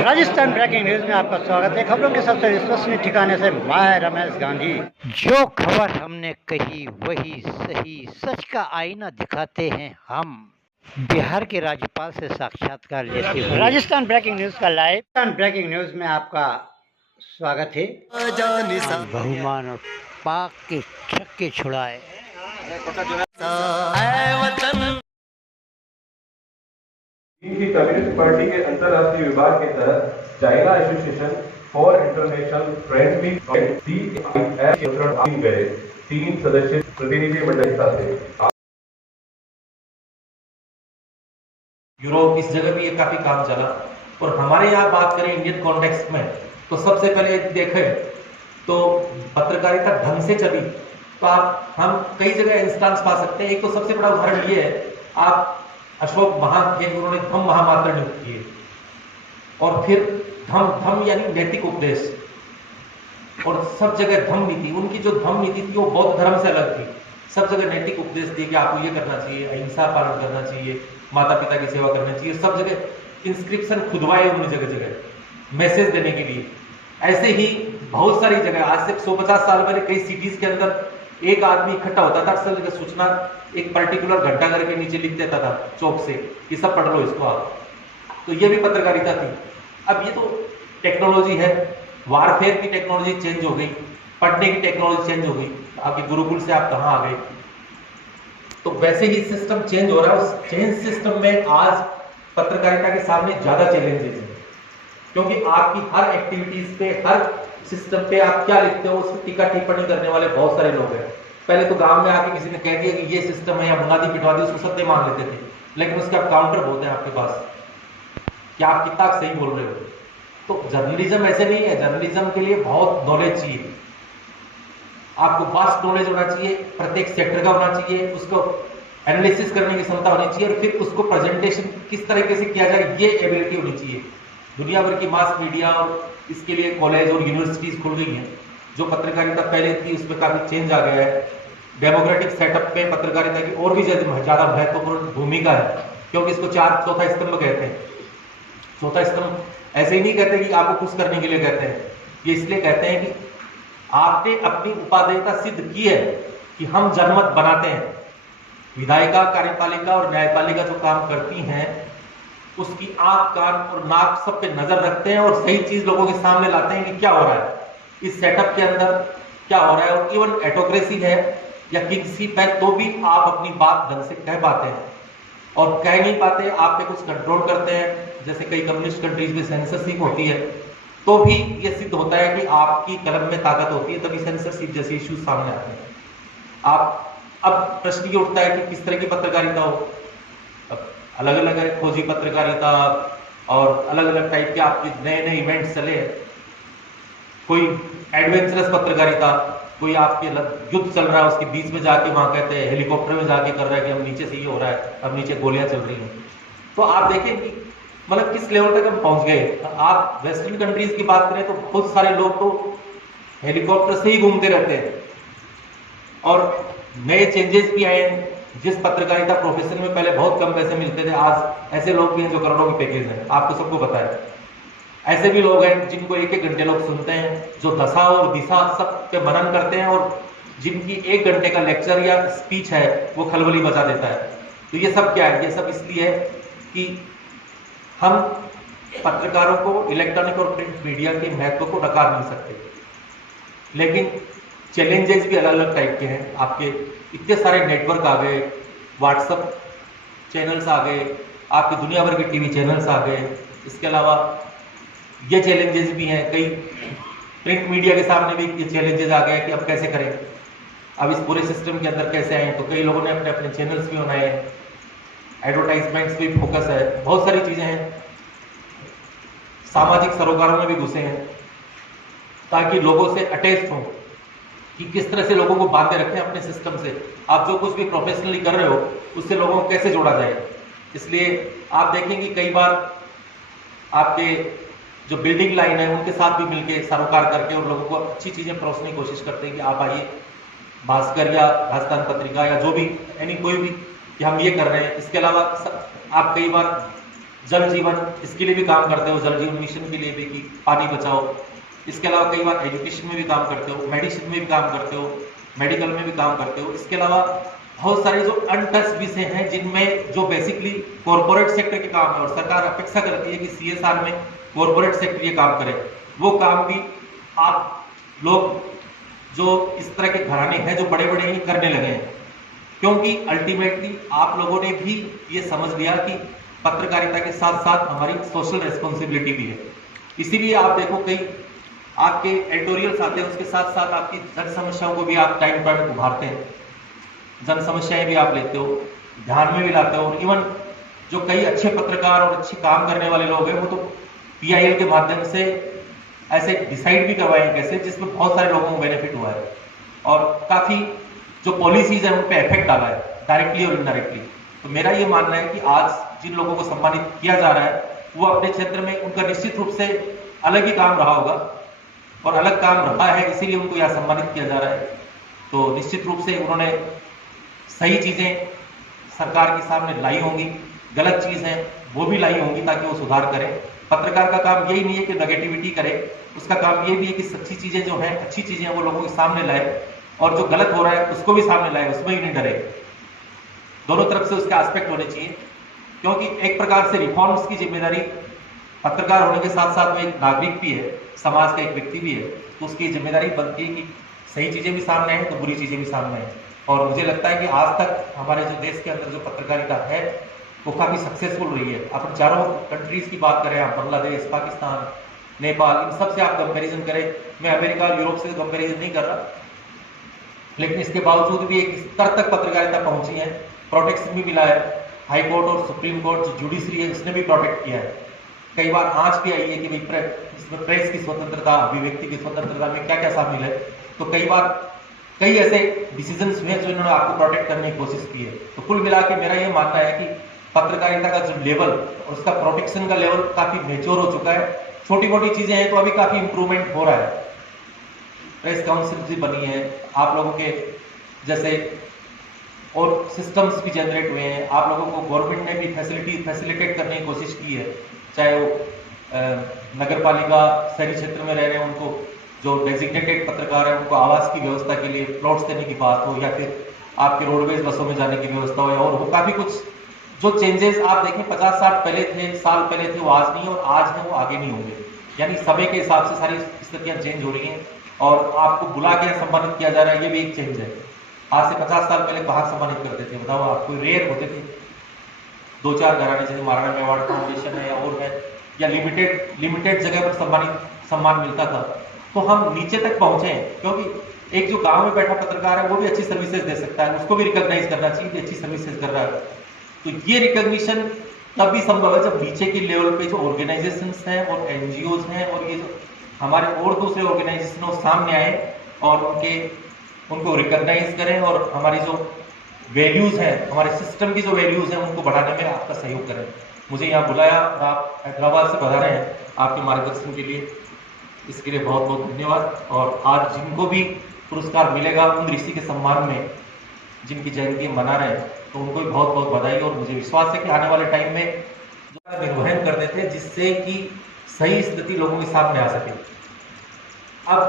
Rajasthan breaking news में आपका स्वागत है। खबरों के सबसे विश्वसनीय ठिकाने से मैं रमेश गांधी। जो खबर हमने कही वही सही, सच का आईना दिखाते हैं हम। बिहार के राज्यपाल से साक्षात्कार लेते हुए राजस्थान ब्रेकिंग न्यूज का लाइव ब्रेकिंग न्यूज में आपका स्वागत है। बहुमान और पाक के छक्के छुड़ाए। चीन की कम्युनिस्ट पार्टी के अंतर्राष्ट्रीय विभाग के तहत China association for international friendly नियंत्रण गए 3 सदस्य प्रतिनिधि मंडल थे। यूरोप इस जगह भी ये काफी काम चला। और हमारे यहाँ बात करें इंडियन कॉन्टेक्स्ट में, तो सबसे पहले देखें तो पत्रकारिता ढंग से चली तो हम कई जगह इंस्टांस पा सकते हैं। एक तो सबसे बड़ा उदाहरण ये है, आप अशोक महान थे, उन्होंने धम्म महामात्र नियुक्त किए और फिर धम्म यानी नैतिक उपदेश, और सब जगह धम्म नीति, उनकी जो धम्म नीति थी वो बौद्ध धर्म से अलग थी। सब जगह नैतिक उपदेश दिए कि आपको ये करना चाहिए, अहिंसा पालन करना चाहिए, माता पिता की सेवा करनी चाहिए। सब जगह इंस्क्रिप्शन खुदवाए उन्होंने जगह जगह मैसेज देने के लिए। ऐसे ही बहुत सारी जगह आज से 150 साल पहले कई सिटीज के अंदर एक आदमी इकट्ठा होता था, अक्सर जगह सूचना एक पर्टिकुलर घंटा घर के नीचे लिख देता था चौक से कि सब पढ़ लो इसको आप। तो ये भी पत्रकारिता थी। अब ये तो टेक्नोलॉजी है, वारफेयर की टेक्नोलॉजी चेंज हो गई, पढ़ने की टेक्नोलॉजी चेंज हो गई। आपके गुरुकुल से आप कहाँ आ गए? तो वैसे ही सिस्टम चेंज हो रहा है। उस चेंज सिस्टम में आज पत्रकारिता के सामने ज्यादा चैलेंजेस हैं, क्योंकि आपकी हर एक्टिविटीज पे, हर सिस्टम पे आप क्या लिखते हो उस पर टीका टिप्पणी करने वाले बहुत सारे लोग हैं। पहले तो गांव में आके किसी ने कह दिया कि ये सिस्टम है या बुनियादी पिटवा दी, उसको सत्य मान लेते थे, लेकिन उसके आप काउंटर बोलते हैं आपके पास कि आप कितना सही बोल रहे हो। तो जर्नलिज्म ऐसे नहीं है। जर्नलिज्म के लिए बहुत नॉलेज चाहिए, आपको वास्ट नॉलेज होना चाहिए, प्रत्येक सेक्टर का होना चाहिए, उसको एनालिसिस करने की क्षमता होनी चाहिए, और फिर उसको प्रेजेंटेशन किस तरीके से किया जाए ये एबिलिटी होनी चाहिए। दुनिया भर की मास मीडिया और इसके लिए कॉलेज और यूनिवर्सिटीज खुल गई हैं। जो पत्रकारिता पहले थी उसमें काफी चेंज आ गया है। डेमोक्रेटिक सेटअप में पत्रकारिता की और भी ज्यादा महत्वपूर्ण भूमिका है, क्योंकि इसको चौथा स्तंभ कहते हैं। चौथा स्तंभ ऐसे ही नहीं कहते कि आपको कुछ करने के लिए कहते हैं, ये इसलिए कहते हैं कि आपने अपनी उपादेयता सिद्ध की है कि हम जनमत बनाते हैं। विधायिका, कार्यपालिका और न्यायपालिका जो काम करती हैं उसकी आंख, कान और नाक सब पे नजर रखते हैं और सही चीज लोगों के सामने लाते हैं कि क्या हो रहा है इस सेटअप के अंदर, क्या हो रहा है। और इवन एटोक्रेसी है या किंगशिप है तो भी आप अपनी बात ढंग से कह पाते हैं, और कह नहीं पाते आप पे कुछ कंट्रोल करते हैं। जैसे कई कम्युनिस्ट कंट्रीज में सेंसरशिप होती है तो भी ये सिद्ध होता है कि आपकी कलम में ताकत होती है, तभी सेंसरशिप जैसे इश्यूज सामने आते हैं। आप अब प्रश्न ये उठता है कि किस तरह की पत्रकारिता हो। अलग अलग है, खोजी पत्रकारिता और अलग अलग टाइप के आपके नए नए इवेंट्स चले हैं। कोई एडवेंचरस पत्रकारिता, कोई आपके युद्ध चल रहा है उसके बीच में जाके वहां कहते हैं, हेलीकॉप्टर में जाके कर रहा है कि हम नीचे से ये हो रहा है, अब नीचे गोलियां चल रही हैं। तो आप देखें कि मतलब किस लेवल तक हम पहुंच गए। आप वेस्टर्न कंट्रीज की बात करें तो बहुत सारे लोग तो हेलीकॉप्टर से ही घूमते रहते हैं, और नए चेंजेस भी आए हैं। जिस पत्रकारिता प्रोफेशन में पहले बहुत कम पैसे मिलते थे, आज ऐसे लोग भी हैं जो करोड़ों के पैकेज हैं, आपको सबको पता है। ऐसे भी लोग हैं जिनको 1-1 घंटे लोग सुनते हैं, जो दशा और दिशा सब पे मनन करते हैं, और जिनकी 1 घंटे का लेक्चर या स्पीच है वो खलबली मचा देता है। तो ये सब क्या है? ये सब इसलिए है कि हम पत्रकारों को, इलेक्ट्रॉनिक और प्रिंट मीडिया के महत्व को नकार नहीं सकते, लेकिन चैलेंजेस भी अलग अलग टाइप के हैं। आपके इतने सारे नेटवर्क आ गए, व्हाट्सएप चैनल्स आ गए, आपके दुनिया भर के टीवी चैनल्स आ गए। इसके अलावा ये चैलेंजेस भी हैं, कई प्रिंट मीडिया के सामने भी ये चैलेंजेस आ गए कि अब कैसे करें, अब इस पूरे सिस्टम के अंदर कैसे आए। तो कई लोगों ने अपने अपने चैनल्स भी बनाए हैं, एडवर्टाइजमेंट्स पे फोकस है, बहुत सारी चीजें हैं। सामाजिक सरोकारों में भी घुसे हैं ताकि लोगों से अटैच हों, कि किस तरह से लोगों को बांधे रखें अपने सिस्टम से। आप जो कुछ भी प्रोफेशनली कर रहे हो उससे लोगों को कैसे जोड़ा जाए। इसलिए आप देखेंगे कई बार आपके जो बिल्डिंग लाइन है उनके साथ भी मिलकर सरोकार करके और लोगों को अच्छी चीजें परोसने की कोशिश करते हैं कि आप आइए, भास्कर या राजस्थान पत्रिका या जो भी कोई भी कि हम ये कर रहे हैं। इसके अलावा आप कई बार जल जीवन इसके लिए भी काम करते हो, जल जीवन मिशन के लिए भी कि पानी बचाओ। इसके अलावा कई बार एजुकेशन में भी काम करते हो, मेडिसिन में भी काम करते हो, मेडिकल में भी काम करते हो। इसके अलावा बहुत सारे जो अनटच विषय हैं जिनमें जो बेसिकली कॉर्पोरेट सेक्टर के काम है और सरकार अपेक्षा करती है कि CSR में कॉर्पोरेट सेक्टर ये काम करे, वो काम भी आप लोग जो इस तरह के घराने हैं जो बड़े बड़े ही करने लगे हैं, क्योंकि अल्टीमेटली आप लोगों ने भी ये समझ लिया कि पत्रकारिता के साथ साथ हमारी सोशल रिस्पॉन्सिबिलिटी भी है। इसीलिए आप देखो कई आपके एडिटोरियल्स आते हैं, उसके साथ साथ आपकी जन समस्याओं को भी आप टाइम टाइम उभारते हैं, जन समस्याएं भी आप लेते हो, ध्यान में भी लाते हो। इवन जो कई अच्छे पत्रकार और अच्छे काम करने वाले लोग हैं वो तो PIL के माध्यम से ऐसे डिसाइड भी करवाए हैं कैसे, जिसमें बहुत सारे लोगों को बेनिफिट हुआ है और काफी जो पॉलिसीज है उन पर इफेक्ट डाला है डायरेक्टली और इनडायरेक्टली। तो मेरा ये मानना है कि आज जिन लोगों को सम्मानित किया जा रहा है वो अपने क्षेत्र में उनका निश्चित रूप से अलग ही काम रहा होगा और अलग काम रहा है, इसीलिए उनको यहाँ सम्मानित किया जा रहा है। तो निश्चित रूप से उन्होंने सही चीजें सरकार के सामने लाई होंगी, गलत चीज है वो भी लाई होंगी ताकि वो सुधार करें। पत्रकार का काम यही नहीं है कि नेगेटिविटी करे, उसका काम ये भी है कि सच्ची चीजें जो हैं, अच्छी चीजें हैं वो लोगों के सामने लाए और जो गलत हो रहा है उसको भी सामने लाए, उसमें ही नहीं डरे। दोनों तरफ से उसके एस्पेक्ट होने चाहिए, क्योंकि एक प्रकार से रिफॉर्म्स की जिम्मेदारी पत्रकार होने के साथ साथ वो एक नागरिक भी है, समाज का एक व्यक्ति भी है, तो उसकी जिम्मेदारी बनती है कि सही चीजें भी सामने हैं तो बुरी चीजें भी सामने हैं। और मुझे लगता है कि आज तक हमारे जो देश के अंदर जो पत्रकारिता है वो काफी सक्सेसफुल रही है। अपन चारों कंट्रीज की बात करें, आप बांग्लादेश, पाकिस्तान, नेपाल, इन सब से आप कंपैरिजन करें, मैं अमेरिका और यूरोप से कंपैरिजन नहीं कर रहा, लेकिन इसके बावजूद भी एक स्तर तक पत्रकारिता पहुंची है, प्रोटेक्शन भी मिला है। हाई कोर्ट और सुप्रीम कोर्ट जो जुडिशरी है उसने भी प्रोटेक्ट किया है। कई बार आंच भी आई है कि भाई इसमें प्रेस की स्वतंत्रता, अभिव्यक्ति की स्वतंत्रता में क्या क्या शामिल है। तो कई बार कई ऐसे डिसीजंस हुए जो इन्होंने आपको प्रोटेक्ट करने की कोशिश की है। तो कुल मिला के मेरा ये मानना है कि पत्रकारिता का जो लेवल और उसका प्रोटेक्शन का लेवल काफी मेच्योर हो चुका है। छोटी मोटी चीजें हैं तो अभी काफी इंप्रूवमेंट हो रहा है। प्रेस काउंसिल भी बनी है, आप लोगों के जैसे और सिस्टम्स भी जनरेट हुए हैं, आप लोगों को गवर्नमेंट ने भी फैसिलिटेट करने की कोशिश की है, चाहे वो नगर पालिका शहरी क्षेत्र में रह रहे हैं उनको जो डेजिग्नेटेड पत्रकार है उनको आवास की व्यवस्था के लिए प्लॉट्स देने की बात हो, या फिर आपके रोडवेज बसों में जाने की व्यवस्था हो, और वो काफी कुछ जो चेंजेस आप देखें 50-60 साल पहले थे वो आज नहीं है और आज है वो आगे नहीं होंगे। यानी समय के हिसाब से सारी स्थितियां चेंज हो रही हैं और आपको बुला के सम्मानित किया जा रहा है, ये भी एक चेंज है। आज से 50 साल पहले कहाँ सम्मानित करते थे बताओ आप, कोई रेयर होते थे, 2-4 घराने जैसे महाराणा मेवाड़ फाउंडेशन है और है, या लिमिटेड जगह पर सम्मान मिलता था। तो हम नीचे तक पहुंचे हैं, क्योंकि एक जो गांव में बैठा पत्रकार है वो भी अच्छी सर्विसेज दे सकता है, उसको भी रिकॉग्नाइज करना चाहिए कि अच्छी सर्विसेज कर रहा है। तो ये रिकॉग्निशन तब भी संभव है जब नीचे के लेवल पे जो ऑर्गेनाइजेशंस हैं और NGOs हैं और ये जो हमारे और दूसरे ऑर्गेनाइजेशन सामने आए और उनको रिकॉग्नाइज करें और हमारी जो वैल्यूज हैं, हमारे सिस्टम की जो वैल्यूज हैं उनको बढ़ाने में आपका सहयोग करें। मुझे यहाँ बुलाया और आप हैदराबाद से बता रहे हैं, आपके मार्गदर्शन के लिए इसके लिए बहुत बहुत धन्यवाद। और आज जिनको भी पुरस्कार मिलेगा उन ऋषि के सम्मान में जिनकी जयंती मना रहे हैं तो उनको भी बहुत बहुत बधाई। और मुझे विश्वास है कि आने वाले टाइम में जो निर्वहन करते थे जिससे कि सही स्थिति लोगों के सामने आ सके। अब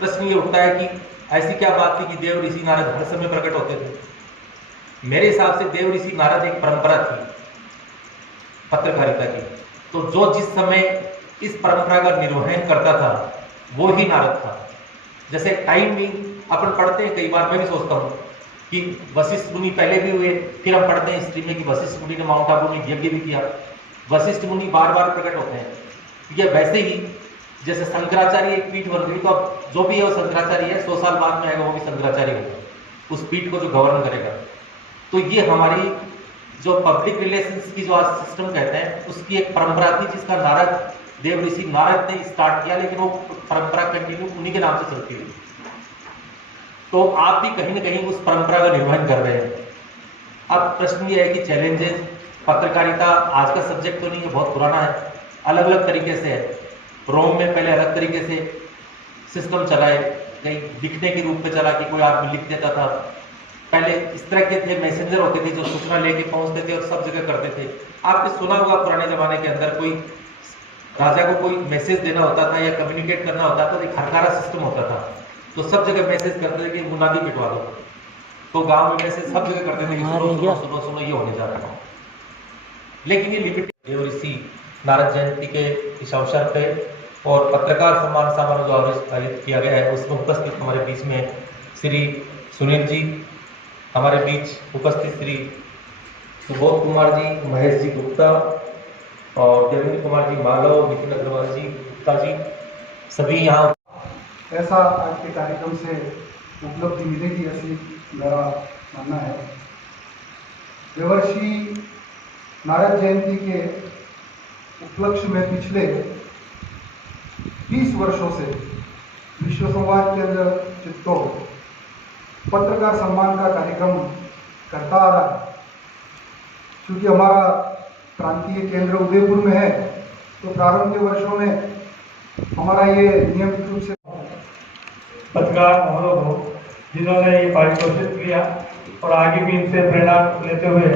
प्रश्न ये उठता है कि ऐसी क्या बात थी कि देव ऋषि नारद हर समय प्रकट होते थे। मेरे हिसाब से देव ऋषि नारद एक परंपरा थी पत्रकारिता की, तो जो जिस समय इस परंपरा का निर्वहन करता था वो ही नारद था। जैसे टाइम भी अपन पढ़ते हैं, कई बार मैं भी सोचता हूँ कि वशिष्ठ मुनि पहले भी हुए, फिर हम पढ़ते हैं हिस्ट्री में कि वशिष्ठ मुनि ने माउंट आबू में यज्ञ भी किया। वशिष्ठ मुनि बार बार प्रकट होते हैं। ये वैसे ही जैसे शंकराचार्य एक पीठ बन गई, तो अब जो भी है वो शंकराचार्य है, 100 साल बाद में आएगा वो भी शंकराचार्य होगा, उस पीठ को जो गवर्न करेगा। तो ये हमारी जो पब्लिक रिलेशंस की जो आज सिस्टम कहते हैं उसकी एक परंपरा थी जिसका नारद देव ऋषि नारद ने स्टार्ट किया, लेकिन वो परंपरा कंटिन्यू उन्हीं के नाम से चलती हुई। तो आप भी कहीं ना कहीं उस परंपरा का निर्वहन कर रहे हैं। अब प्रश्न ये है कि चैलेंजेस, पत्रकारिता आज का सब्जेक्ट तो नहीं है, बहुत पुराना है, अलग अलग तरीके से है। रोम में पहले अलग तरीके से सिस्टम चला है, कहीं लिखने के रूप में चला कि कोई आदमी लिख देता था, पहले इस तरह के थे, मैसेंजर होते थे जो सूचना लेके पहुंचते थे और सब जगह करते थे। आपने सुना होगा पुराने जमाने के अंदर कोई राजा को कोई मैसेज देना होता था या कम्युनिकेट करना होता था तो एक हरकारा सिस्टम होता था, तो सब जगह मैसेज करते थे कि मुनादी पिटवा दो, तो गांव में मैसेज सब जगह करते थे कि सुनो सुनो सुनो सुनो ये होने जा रहा है। लेकिन ये लिमिटेड और इसी नारद जयंती के इस अवसर पे और पत्रकार सम्मान समारोह जो आयोजित किया गया है उसमें उपस्थित हमारे बीच में श्री सुनील जी, हमारे बीच उपस्थित श्री सुबोध कुमार जी, महेश जी गुप्ता और देवेंद्र कुमार जी मालव, नितिन अग्रवाल जी गुप्ता जी, सभी यहाँ ऐसा आज के कार्यक्रम से उपलब्धि मिलेगी ऐसी मेरा मानना है। देवर्षि नारद जयंती के उपलक्ष्य में पिछले 20 वर्षों से विश्व संवाद केंद्र चित्तौड़ पत्रकार सम्मान का कार्यक्रम करता आ रहा है। क्योंकि हमारा प्रांतीय केंद्र उदयपुर में है तो प्रारंभ के वर्षों में हमारा ये नियमित रूप से पत्रकार महोदय हो जिन्होंने ये पारितोषित किया और आगे भी इनसे प्रेरणा लेते हुए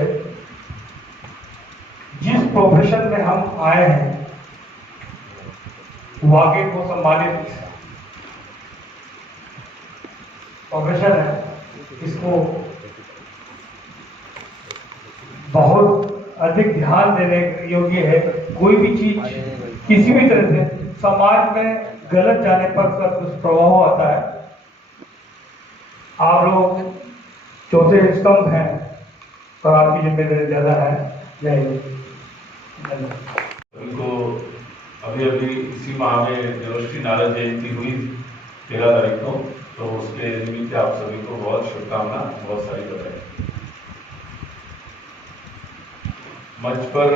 जिस प्रोफेशन में हम आए हैं वाकई को सम्मानित प्रोफेशन है, इसको बहुत अधिक ध्यान देने योग्य है। कोई भी चीज किसी भी तरह से समाज में गलत जाने पर उसका दुष्प्रभाव आता है। आप लोग चौथे स्तंभ हैं और आपकी जिम्मेदारी ज्यादा है। जय हिंद। उनको अभी इसी माह में देवर्षि नारद जयंती हुई 13 तारीख को, तो उसके निमित्त आप सभी को बहुत शुभकामना, बहुत सारी बधाई। मंच पर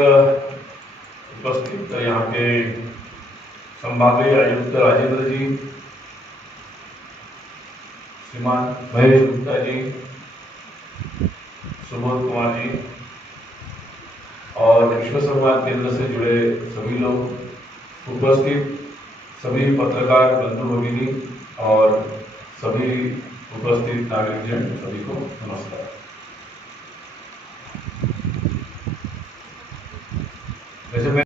उपस्थित यहाँ के संभागीय आयुक्त राजेंद्र जी, श्रीमान महेश गुप्ता जी, सुबोध कुमार जी और विश्व संवाद केंद्र से जुड़े सभी लोग, उपस्थित सभी पत्रकार बंधु भगिनी और सभी उपस्थित नागरिकजन, सभी को नमस्कार।